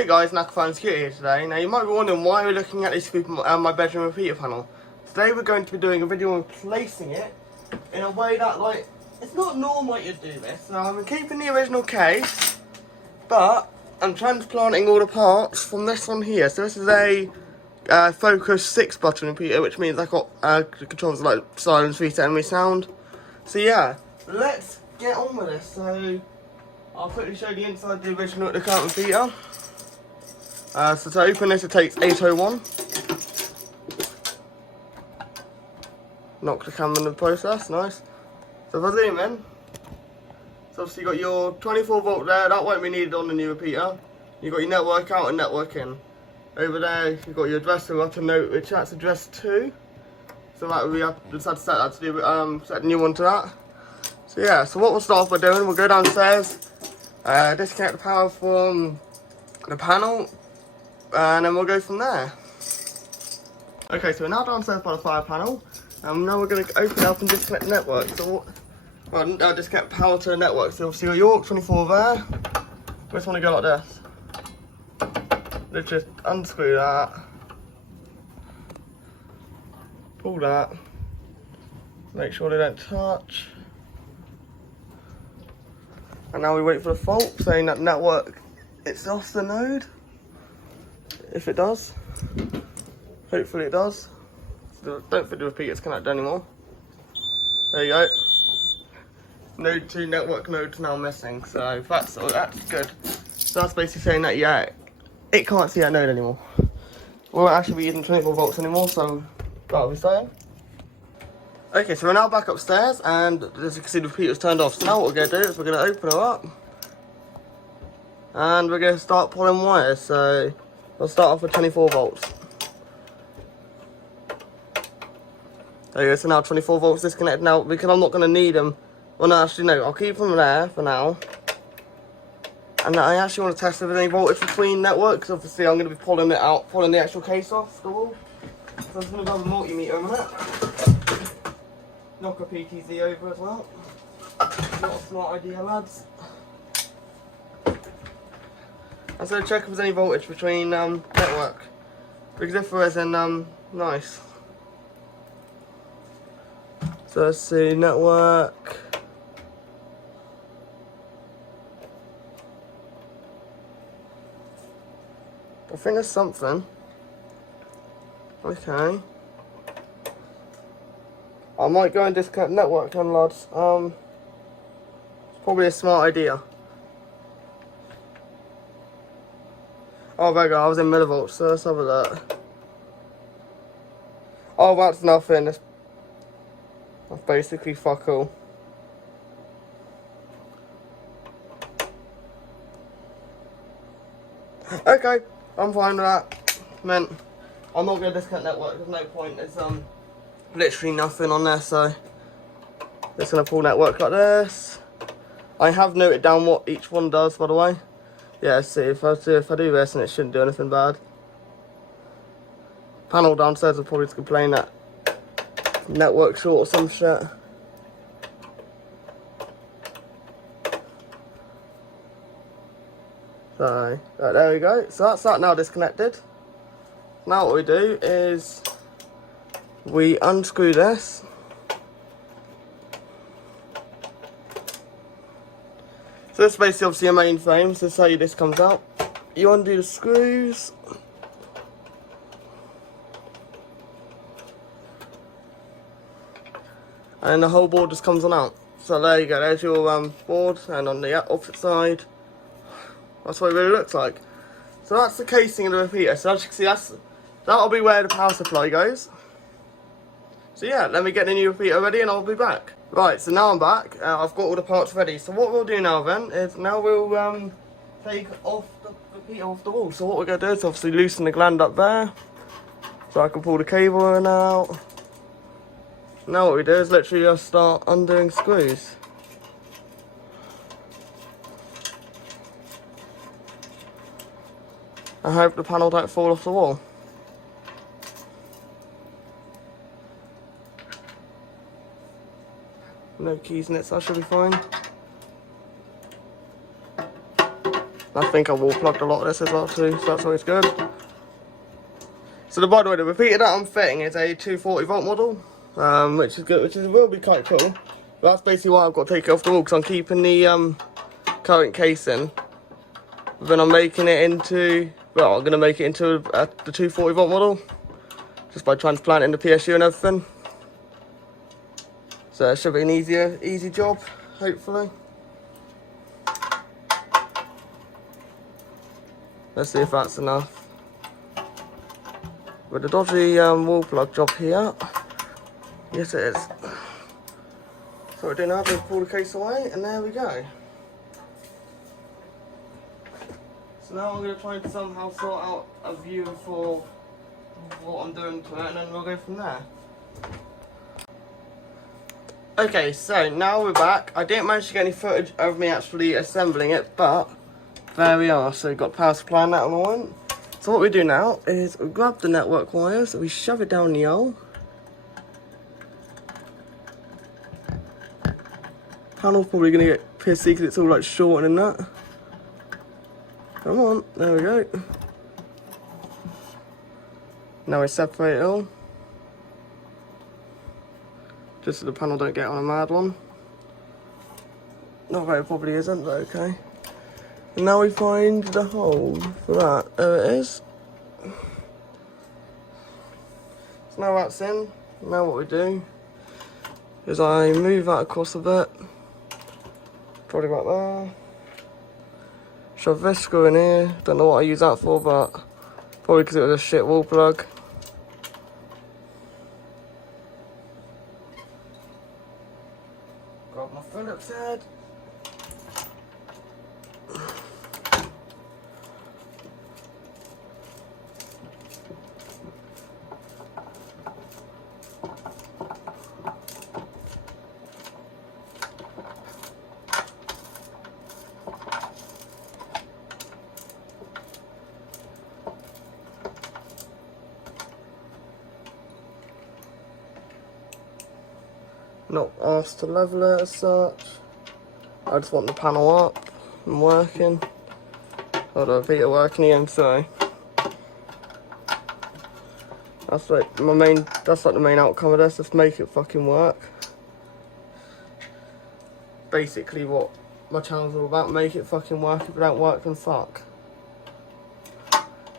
Hey guys, Nakafan Security here today. Now you might be wondering why we're looking at this scoop on my bedroom repeater panel. Today we're going to be doing a video on placing it in a way that, like, it's not normal you'd do this. So I'm keeping the original case, but I'm transplanting all the parts from this one here. So this is a Focus 6 button repeater, which means I've got controls like silence, reset, and resound. So yeah, let's get on with this. So I'll quickly show you the inside of the original the current repeater. So to open this, it takes 801. Knock the camera in the process, nice. So if I zoom in, so obviously you've got your 24 volt there, that won't be needed on the new repeater. You've got your network out and network in. Over there, you've got your address, so we'll have to note which that's address to. So that we have to set that to do, set a new one to that. So yeah, so what we'll start off by doing, we'll go downstairs, disconnect the power from the panel, and then we'll go from there. Okay, so we're now downstairs by the fire panel, and now we're going to open it up and disconnect the network. So, well, disconnect power to the network. So obviously you've got your 24 there. We just want to go like this. Let's just unscrew that. Pull that. Make sure they don't touch. And now we wait for the fault, saying that network, it's off the node. If it does. Hopefully it does. Don't think the repeater's connected anymore. There you go. Node 2 network node's now missing, so that's good. So that's basically saying that, yeah, it can't see that node anymore. We won't actually be using 24 volts anymore, so that'll be staying. Okay, so we're now back upstairs, and as you can see the repeater's turned off. So now what we're going to do is we're going to open her up, and we're going to start pulling wires. So we'll start off with 24 volts. There you go, so now 24 volts disconnected now, because I'm not going to need them. Well, no, actually, no, I'll keep them there for now. And I actually want to test if there's any voltage between networks. Obviously, I'm going to be pulling it out, pulling the actual case off the wall. So I'm just going to grab a multimeter in a minute. Knock a PTZ over as well. Not a smart idea, lads. I'm going to check if there's any voltage between network. Because if there is, then nice. So let's see, network. I think there's something. Okay. I might go and disconnect network then, lads. It's probably a smart idea. Oh, there you go, I was in millivolts, so let's have a look. Oh, that's nothing. That's basically fuck all. Okay, I'm fine with that. Man, I'm not going to disconnect network, there's no point. There's literally nothing on there, so just going to pull network like this. I have noted down what each one does, by the way. Yeah, see, if I do this, and it shouldn't do anything bad. Panel downstairs will probably just complain that network short or some shit. So, right, there we go. So that's that now disconnected. Now what we do is we unscrew this. So this is basically obviously a main frame, so this is how this comes out. You undo the screws. And the whole board just comes on out. So there you go, there's your board, and on the opposite side, that's what it really looks like. So that's the casing of the repeater. So as you can see, that'll be where the power supply goes. So yeah, let me get the new repeater ready and I'll be back. Right, so now I'm back. I've got all the parts ready. So what we'll do now then is now we'll take off the repeater off the wall. So what we're going to do is obviously loosen the gland up there, so I can pull the cable in and out. Now what we do is literally just start undoing screws. I hope the panel don't fall off the wall. No keys in it, so that should be fine. I think I wall plugged a lot of this as well too, so that's always good. So by the way, the repeater that I'm fitting is a 240 volt model, which is good, will be quite cool. But that's basically why I've got to take it off the wall, because I'm keeping the current casing. Then I'm making it into, well, I'm going to make it into the 240 volt model, just by transplanting the PSU and everything. So it should be an easy job, hopefully. Let's see if that's enough. With the dodgy wall plug job here, yes it is. So what we're doing now is pull the case away, and there we go. So now I'm going to try and somehow sort out a view for what I'm doing to it, and then we'll go from there. Okay, so now we're back. I didn't manage to get any footage of me actually assembling it, but there we are. So we've got power supply and that on the one. So what we do now is we grab the network wires, we shove it down the hole. Panel's probably going to get pissy because it's all like shorting and that. Come on, there we go. Now we separate it all. Just so the panel don't get on a mad one. Not that it probably isn't, but okay. And now we find the hole for that. There it is. So now that's in. Now what we do is I move that across a bit. Probably about there. Shove this screw in here. Don't know what I use that for, but probably because it was a shit wall plug. Grab my Phillips head. Not asked to level it as such. I just want the panel up and working. Or the Vita working again, so that's like the main outcome of this, just make it fucking work. Basically what my channel's all about, make it fucking work. If it don't work, then fuck.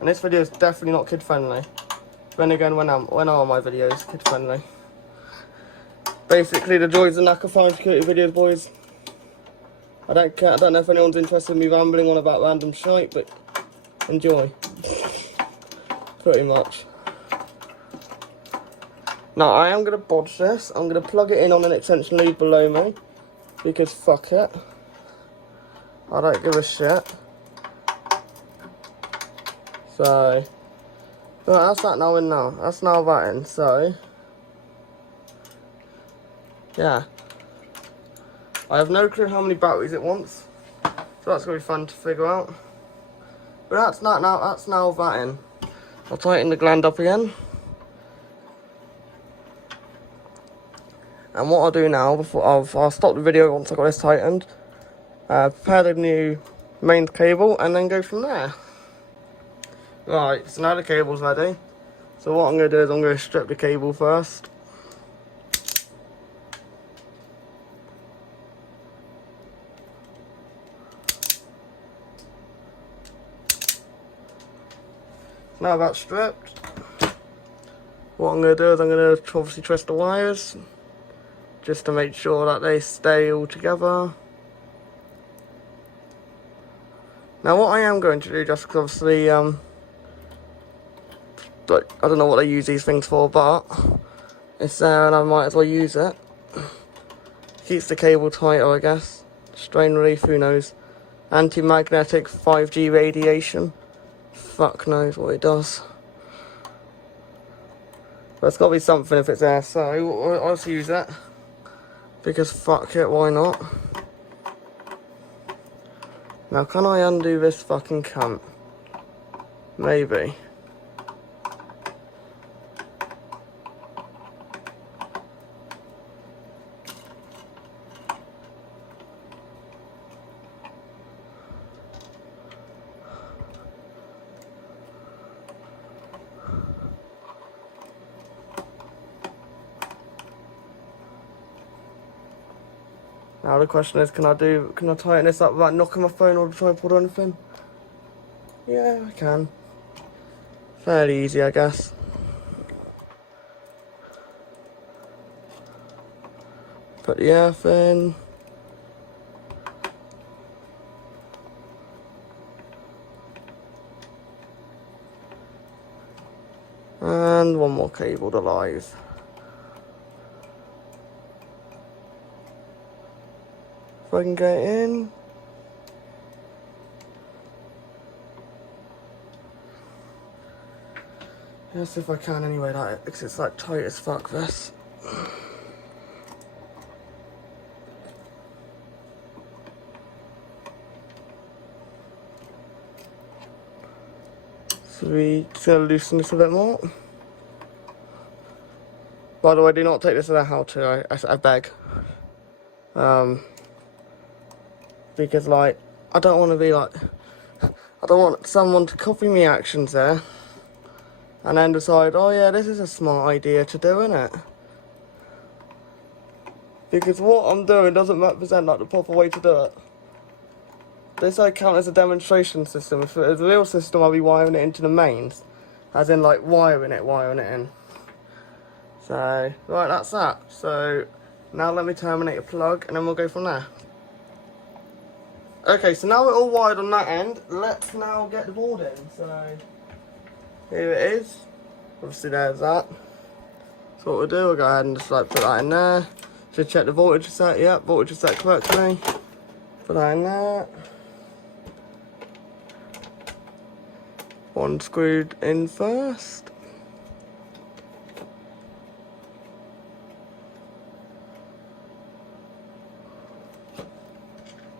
And this video is definitely not kid friendly. Then again, when are my videos kid friendly? Basically, the joys and lack of fine security videos, boys. I don't know if anyone's interested in me rambling on about random shite, but enjoy. Pretty much. Now, I am going to bodge this. I'm going to plug it in on an extension lead below me, because fuck it. I don't give a shit. So, well, that's that now in now. That's now that in, so yeah. I have no clue how many batteries it wants, so that's going to be fun to figure out. But that's now that in. I'll tighten the gland up again. And what I'll do now, I'll stop the video once I've got this tightened, prepare the new mains cable, and then go from there. Right, so now the cable's ready. So what I'm going to do is I'm going to strip the cable first. Now that's stripped, what I'm going to do is I'm going to obviously twist the wires, just to make sure that they stay all together. Now what I am going to do, just because obviously, I don't know what they use these things for, but it's there and I might as well use it. Keeps the cable tighter, I guess. Strain relief, who knows. Anti-magnetic 5G radiation. Fuck knows what it does. But it's got to be something if it's there, so I'll just use it. Because fuck it, why not? Now can I undo this fucking cunt? Maybe. Now the question is, can I tighten this up without knocking my phone or the tripod or anything? Yeah, I can. Fairly easy, I guess. Put the earth in. And one more cable to live. If I can get in. Yes, if I can anyway, because it's like tight as fuck, this. So we just gonna loosen this a bit more. By the way, do not take this as a how-to, I beg. Because like, I don't want to be like, I don't want someone to copy me actions there. And then decide, oh yeah, this is a smart idea to do, innit? Because what I'm doing doesn't represent like the proper way to do it. This I count as a demonstration system. If it was a real system, I'll be wiring it into the mains. As in like wiring it in. So, right, that's that. So, now let me terminate a plug and then we'll go from there. Okay, so now we're all wired on that end. Let's now get the board in. So, here it is. Obviously there's that. So what we'll do, we'll go ahead and just like put that in there. Just check the voltage is set. Yep, voltage is set correctly. Put that in there. One screwed in first.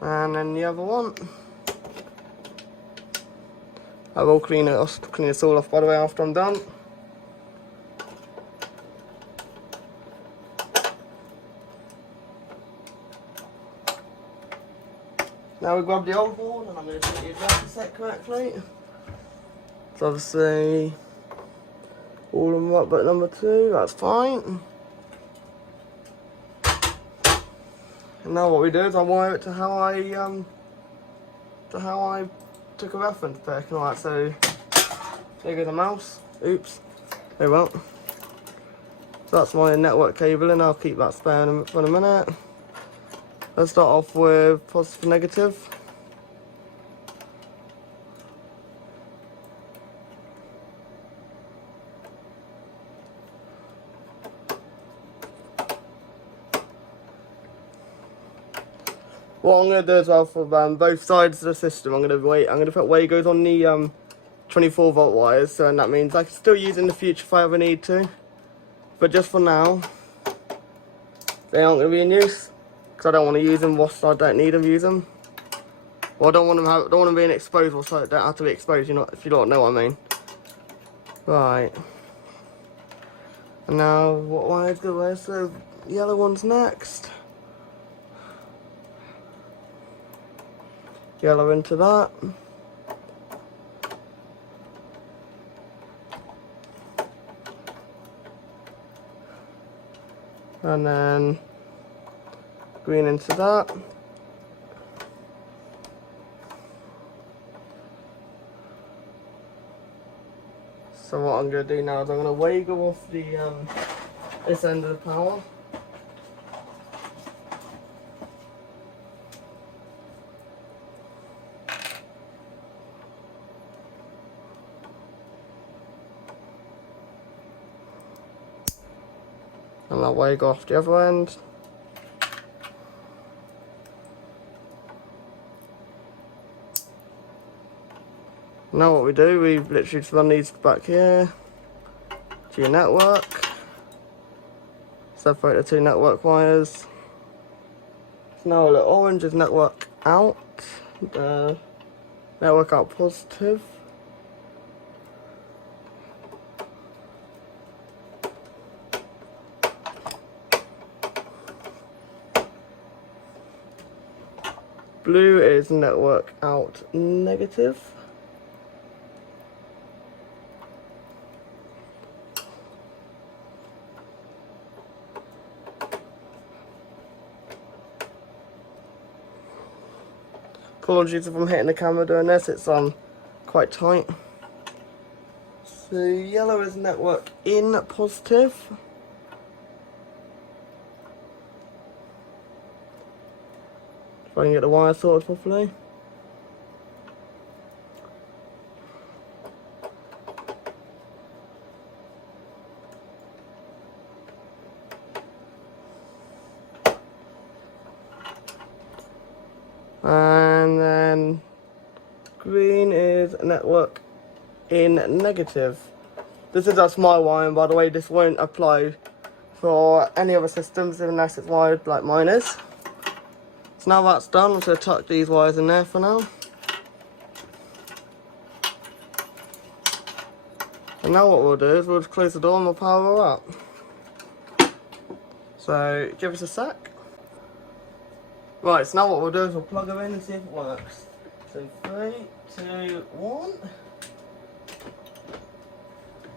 And then the other one. I will clean this all off by the way after I'm done. Now we grab the old board and I'm going to put the adapter set correctly. So obviously all of them up but number 2, that's fine. And now what we do is I wire it to how I took a reference pick and all that. So there goes the mouse. Oops. There we won't. So that's my network cable and I'll keep that spare for a minute. Let's start off with positive and negative. What I'm going to do as well for both sides of the system, I'm going to put Wagos on the 24 volt wires, so and that means I can still use in the future if I ever need to. But just for now, they aren't going to be in use. Because I don't want to use them whilst I don't need them use them. Well, I don't want them being exposed whilst I don't have to be exposed, if you don't know what I mean. Right. And now, what wires go where? So, the yellow one's next. Yellow into that. And then green into that. So what I'm going to do now is I'm going to wiggle off the this end of the power. And I'll wiggle off the other end. Now what we do, we literally just run these back here to your network. Separate the 2 network wires. So now a little orange is network out. Network out positive. Blue is network out negative. Apologies if I'm hitting the camera doing this, it's quite tight. So yellow is network in positive. If I can get the wire sorted properly. And then green is network in negative. This is just my wiring, by the way. This won't apply for any other systems unless it's wired like mine is. So now that's done, I'm just going to tuck these wires in there for now. And now what we'll do is we'll just close the door and we'll power her up. So give us a sec. Right, so now what we'll do is we'll plug her in and see if it works. So 3, 2, 1.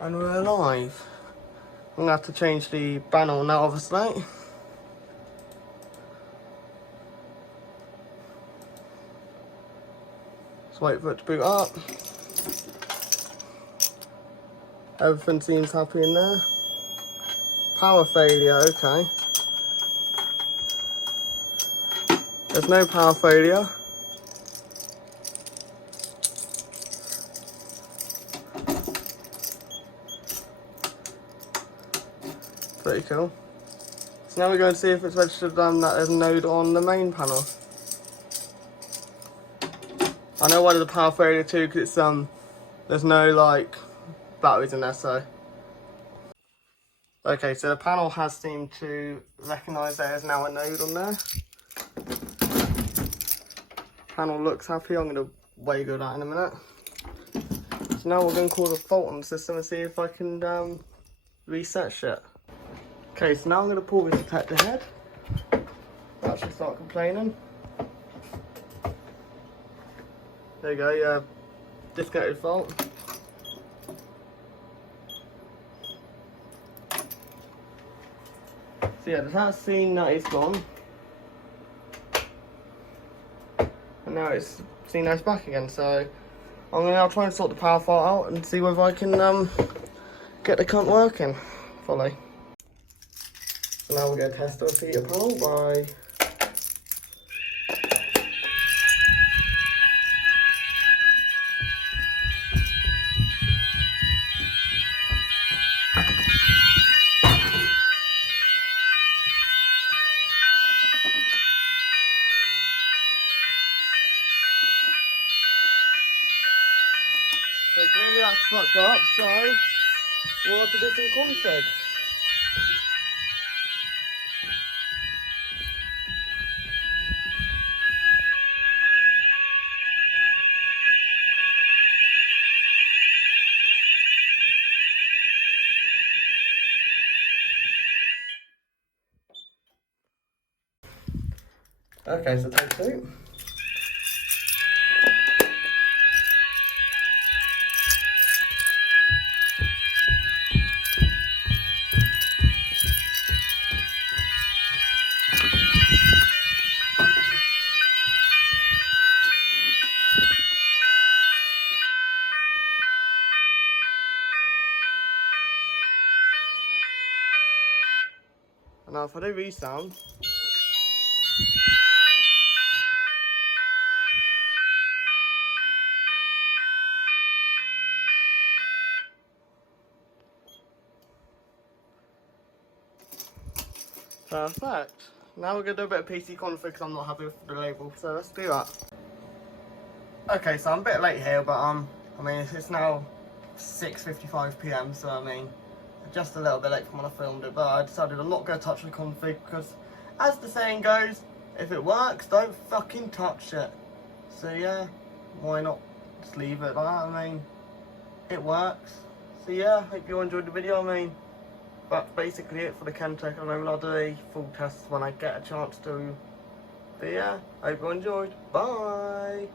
And we're alive. I'm going to have to change the panel on that obviously. Just wait for it to boot up. Everything seems happy in there. Power failure, okay. There's no power failure. Pretty cool. So now we're going to see if it's registered that there's a node on the main panel. I know why there's a power failure too, because it's there's no like batteries in there, so. Okay, so the panel has seemed to recognise there's now a node on there. Panel looks happy. I'm going to wiggle that in a minute. So now we're going to cause a fault on the system and see if I can reset shit. Okay, so now I'm going to pull this detector head. That should start complaining. There you go, yeah, disconnected fault. So yeah, that's seen that it's gone. And now it's seen that it's back again, so I'm going to now try and sort the power fault out and see whether I can get the cunt working fully. So now we're going to test the repeater panel by so clearly that's fucked up, so we'll have to do some config. Okay, so take 2. Now if I do resound, perfect. Now we're going to do a bit of PC config because I'm not happy with the label, so let's do that. Okay, so I'm a bit late here, but I mean it's now 6:55 PM, so I mean just a little bit late from when I filmed it, but I decided I'm not going to touch the config because, as the saying goes, if it works, don't fucking touch it. So yeah, why not just leave it like that? I mean, it works. So yeah, hope you enjoyed the video. I mean, that's basically it for the Kentec. I know I'll do a full test when I get a chance to. But yeah, hope you enjoyed. Bye.